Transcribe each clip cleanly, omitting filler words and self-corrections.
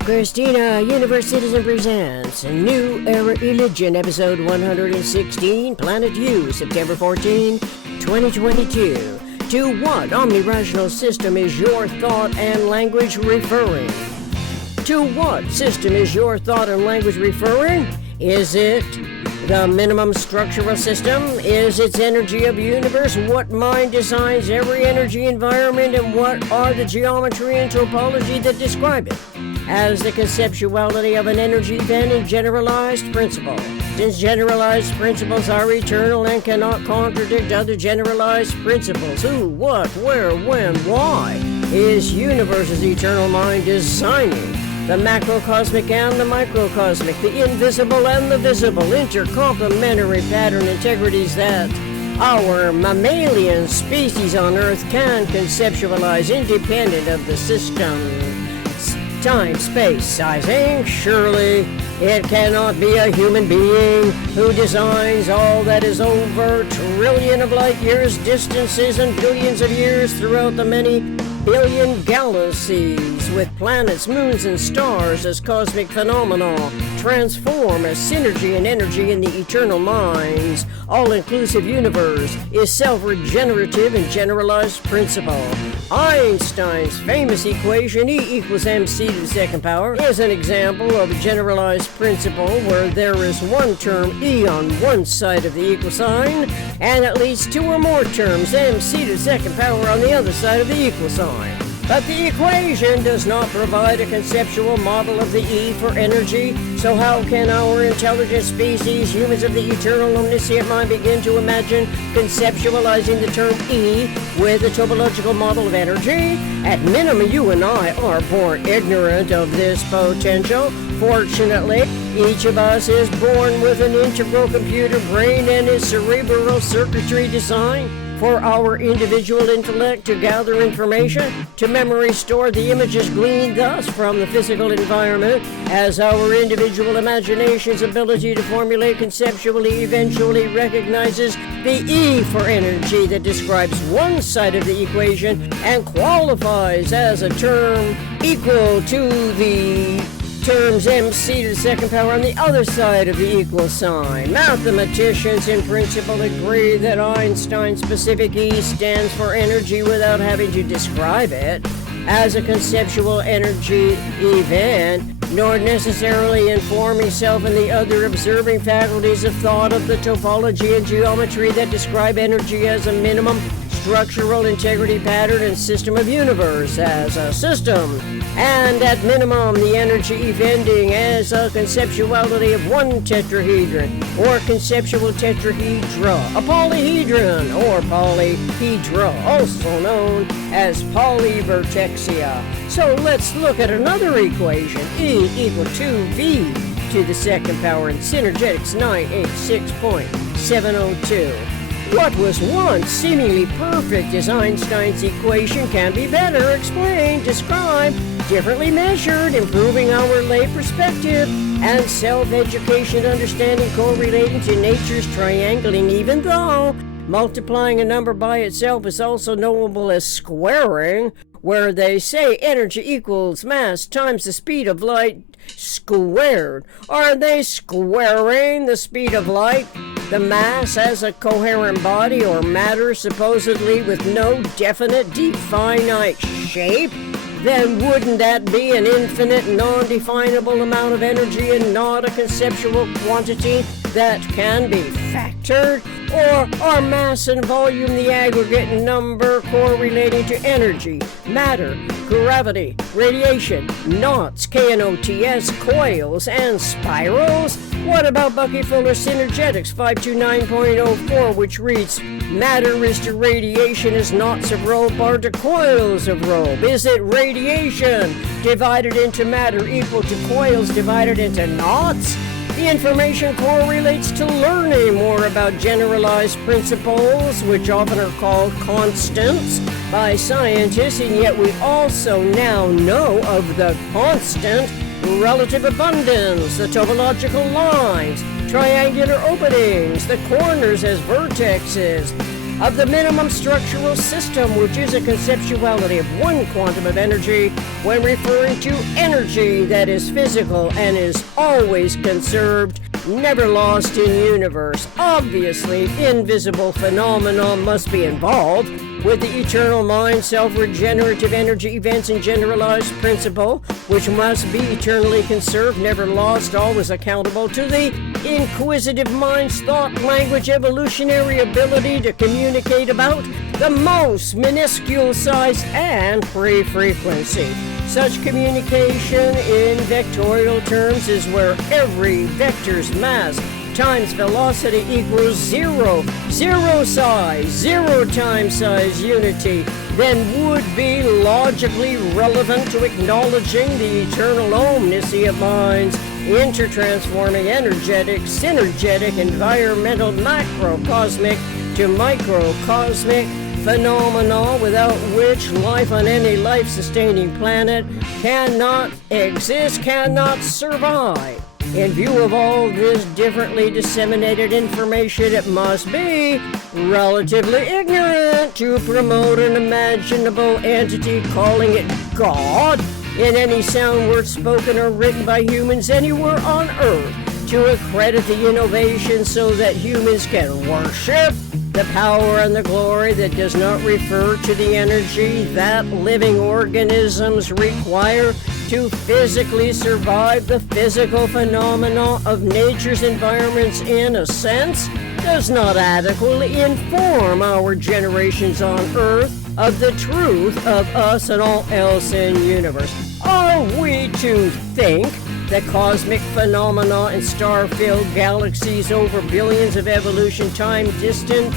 Christina, Universe Citizen presents a New Era Religion, episode 116, Planet U, September 14, 2022. To what omnirational system is your thought and language referring? To what system is your thought and language referring? Is it the minimum structural system? Is its energy of universe? What mind designs every energy environment, and what are the geometry and topology that describe it? As the conceptuality of an energy event in generalized principle. Since generalized principles are eternal and cannot contradict other generalized principles, who, what, where, when, why is universe's eternal mind designing the macrocosmic and the microcosmic, the invisible and the visible, intercomplementary pattern integrities that our mammalian species on Earth can conceptualize independent of the system? Time, space, sizing? Surely it cannot be a human being who designs all that is over trillion of light years distances and billions of years throughout the many billion galaxies, with planets, moons, and stars as cosmic phenomena transform as synergy and energy in the eternal mind's all-inclusive universe is self-regenerative and generalized principle. Einstein's famous equation E equals mc to the second power is an example of a generalized principle where there is one term E on one side of the equal sign and at least two or more terms mc to the second power on the other side of the equal sign. But the equation does not provide a conceptual model of the E for energy, so how can our intelligent species, humans of the eternal omniscient mind, begin to imagine conceptualizing the term E with a topological model of energy? At minimum, you and I are born ignorant of this potential. Fortunately, each of us is born with an integral computer brain and its cerebral circuitry designed for our individual intellect to gather information, to memory store the images gleaned thus from the physical environment, as our individual imagination's ability to formulate conceptually eventually recognizes the E for energy that describes one side of the equation and qualifies as a term equal to the terms mc to the second power on the other side of the equal sign. Mathematicians in principle agree that Einstein's specific E stands for energy without having to describe it as a conceptual energy event, nor necessarily inform himself and the other observing faculties of thought of the topology and geometry that describe energy as a minimum structural integrity pattern and system of universe as a system, and at minimum the energy eventing as a conceptuality of one tetrahedron or conceptual tetrahedra, a polyhedron or polyhedra, also known as polyvertexia. So let's look at another equation, E equal to V to the second power in Synergetics 986.702. What was once seemingly perfect as Einstein's equation can be better explained, described, differently measured, improving our lay perspective and self-education understanding correlating to nature's triangling, even though multiplying a number by itself is also knowable as squaring, where they say energy equals mass times the speed of light squared. Are they squaring the speed of light, the mass as a coherent body or matter supposedly with no definite definite shape? Then wouldn't that be an infinite non-definable amount of energy and not a conceptual quantity that can be factored? Or are mass and volume the aggregate number correlating to energy, matter, gravity, radiation, knots, KNOTS, coils, and spirals? What about Bucky-Fuller Synergetics 529.04, which reads, matter is to radiation as knots of rope are to coils of rope? Is it radiation divided into matter equal to coils divided into knots? The information correlates to learning more about generalized principles, which often are called constants by scientists, and yet we also now know of the constant relative abundance, the topological lines, triangular openings, the corners as vertexes, of the minimum structural system, which is a conceptuality of one quantum of energy when referring to energy that is physical and is always conserved, never lost in universe. Obviously, invisible phenomena must be involved with the eternal mind, self-regenerative energy events and generalized principle, which must be eternally conserved, never lost, always accountable to the inquisitive mind's thought, language, evolutionary ability to communicate about the most minuscule size and frequency. Such communication in vectorial terms is where every vector's mass times velocity equals zero. Zero size, zero time size unity then would be logically relevant to acknowledging the eternal omniscient mind's intertransforming energetic, synergetic, environmental, macrocosmic to microcosmic phenomena without which life on any life-sustaining planet cannot exist, cannot survive. In view of all this differently disseminated information, it must be relatively ignorant to promote an imaginable entity, calling it God, in any sound word spoken or written by humans anywhere on Earth, to accredit the innovation so that humans can worship the power and the glory that does not refer to the energy that living organisms require to physically survive the physical phenomena of nature's environments, in a sense, does not adequately inform our generations on Earth of the truth of us and all else in the universe. Are we to think that cosmic phenomena in star-filled galaxies over billions of evolution time distant,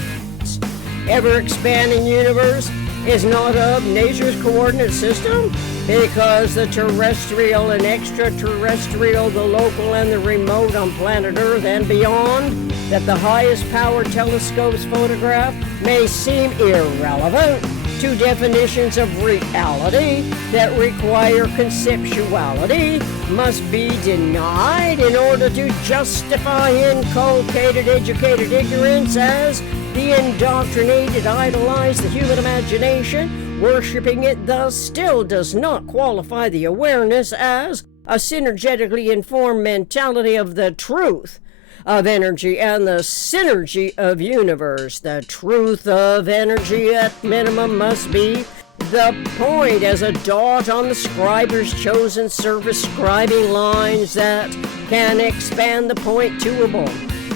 ever-expanding universe is not of nature's coordinate system? Because the terrestrial and extraterrestrial, the local and the remote on planet Earth and beyond, that the highest power telescopes photograph may seem irrelevant to definitions of reality that require conceptuality must be denied in order to justify inculcated educated ignorance as the indoctrinated idolize the human imagination. Worshipping it thus still does not qualify the awareness as a synergetically informed mentality of the truth of energy and the synergy of universe. The truth of energy at minimum must be the point as a dot on the scriber's chosen surface, scribing lines that can expand the point toable.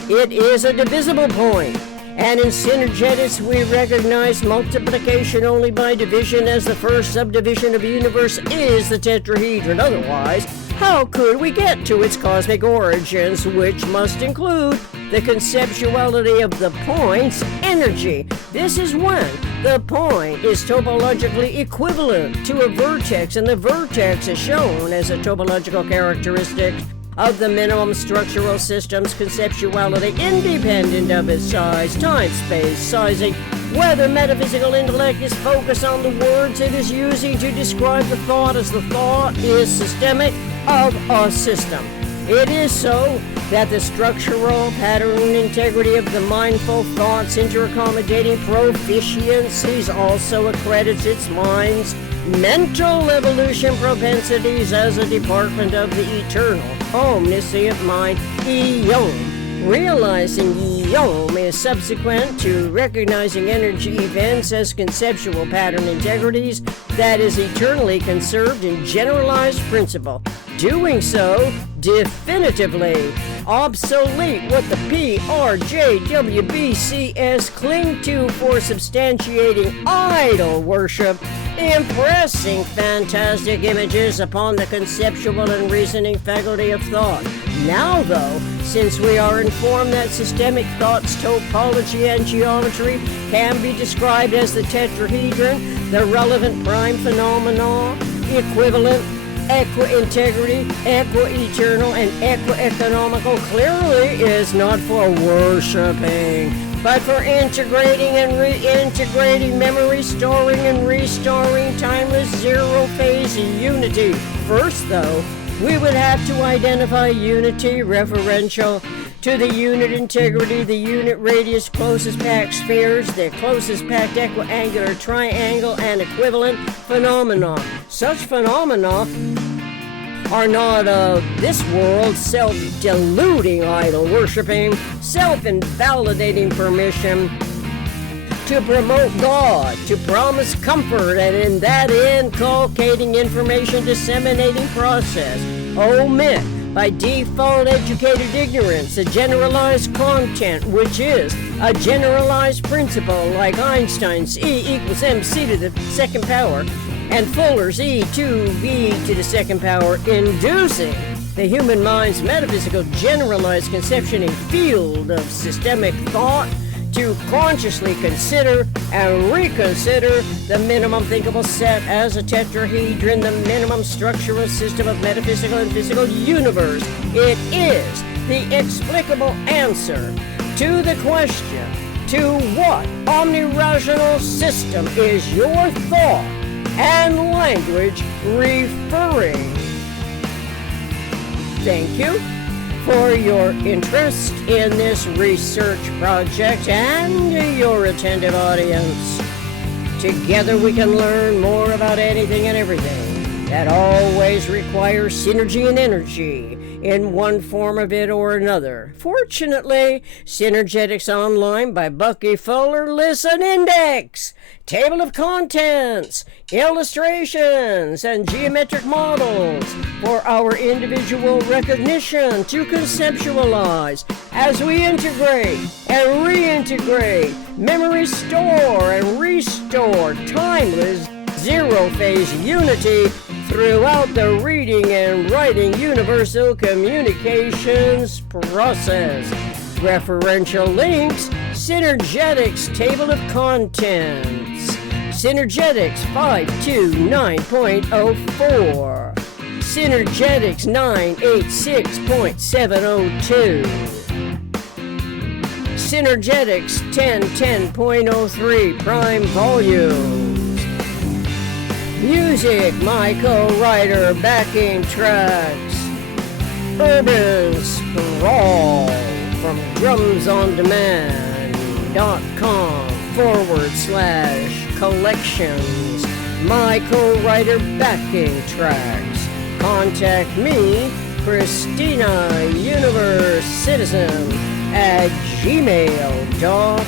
It is a divisible point. And in synergetics, we recognize multiplication only by division, as the first subdivision of the universe is the tetrahedron. Otherwise, how could we get to its cosmic origins, which must include the conceptuality of the point's energy? This is when the point is topologically equivalent to a vertex, and the vertex is shown as a topological characteristic of the minimum structural system's conceptuality, independent of its size, time, space, sizing, whether metaphysical intellect is focused on the words it is using to describe the thought, as the thought is systemic of a system. It is so that the structural pattern integrity of the mindful thought's interaccommodating proficiencies also accredits its mind's mental evolution propensities as a department of the eternal omniscient mind, Eom. Realizing Eom is subsequent to recognizing energy events as conceptual pattern integrities that is eternally conserved in generalized principle. Doing so definitively obsolete what the PRJWBCS cling to for substantiating idol worship, impressing fantastic images upon the conceptual and reasoning faculty of thought. Now, though, since we are informed that systemic thought's topology and geometry can be described as the tetrahedron, the relevant prime phenomena, equivalent, equi-integrity, equi-eternal, and equi-economical clearly is not for worshipping, but for integrating and reintegrating, memory storing and restoring timeless zero-phase unity. First, though, we would have to identify unity, referential to the unit integrity, the unit radius, closest packed spheres, the closest packed equiangular triangle, and equivalent phenomena. Such phenomena are not of this world, self-deluding, idol-worshipping, self-invalidating permission to promote God, to promise comfort, and in that inculcating information disseminating process, omit by default educated ignorance a generalized content, which is a generalized principle like Einstein's E equals mc to the second power and Fuller's E2v to the second power, inducing the human mind's metaphysical generalized conception and field of systemic thought to consciously consider and reconsider the minimum thinkable set as a tetrahedron, the minimum structural system of metaphysical and physical universe. It is the explicable answer to the question, to what omnirational system is your thought and language referring? Thank you for your interest in this research project and your attentive audience. Together we can learn more about anything and everything that always requires synergy and energy in one form of it or another. Fortunately, Synergetics Online by Bucky Fuller. Listen index, table of contents, illustrations, and geometric models for our individual recognition to conceptualize as we integrate and reintegrate, memory store and restore timeless zero-phase unity throughout the reading and writing universal communications process. Referential links, Synergetics table of contents, Synergetics 529.04, Synergetics 986.702, Synergetics 1010.03 prime volumes. Music, my co-writer backing tracks, Urban Sprawl from drumsondemand.com/collections, my co-writer backing tracks. Contact me, Christina Universe Citizen at gmail.com.